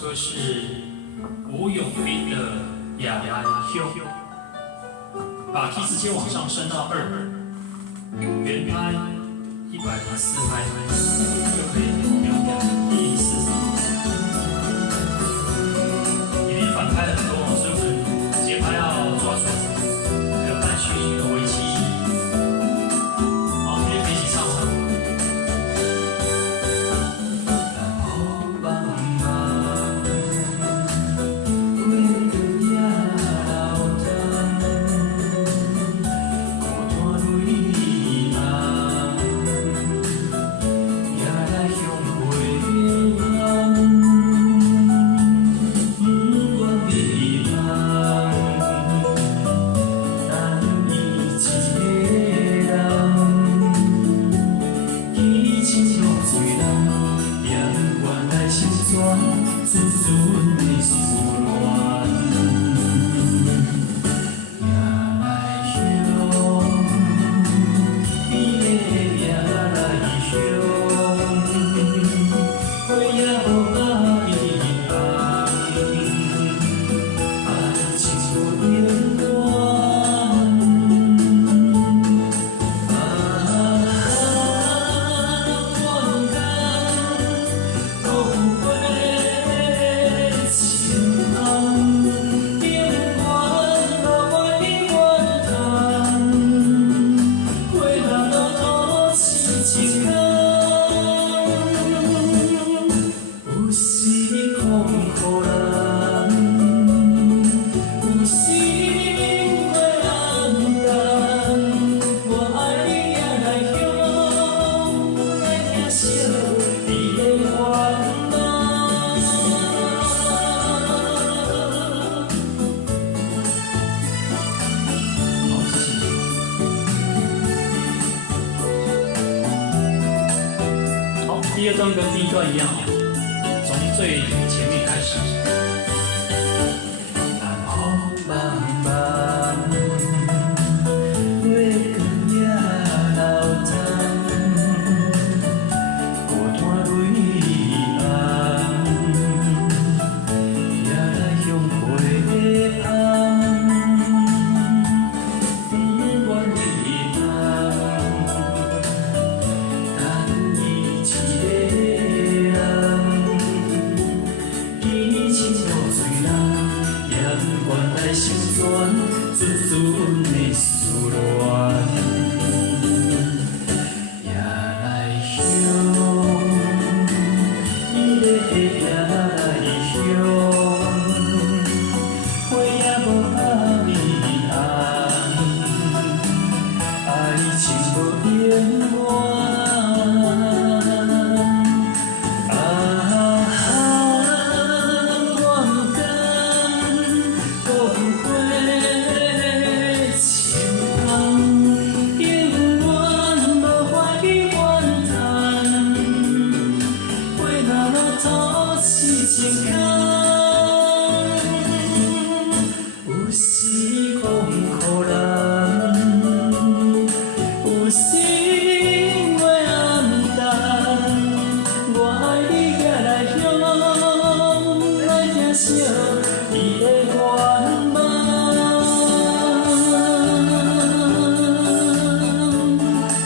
歌是吴永斌的《亚来修》，把 key 直接往上升到2，原拍104拍就可以了，不用调104。已经反拍了很多，所以我们节拍要抓住，还有半续音和尾气。好，这边可以一起唱哦。 第二段跟第一段一样啊，从最前面开始。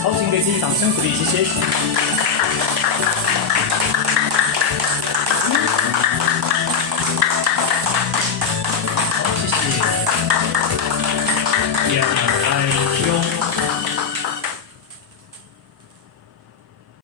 好，请给自己掌声鼓励，谢谢。好，谢谢。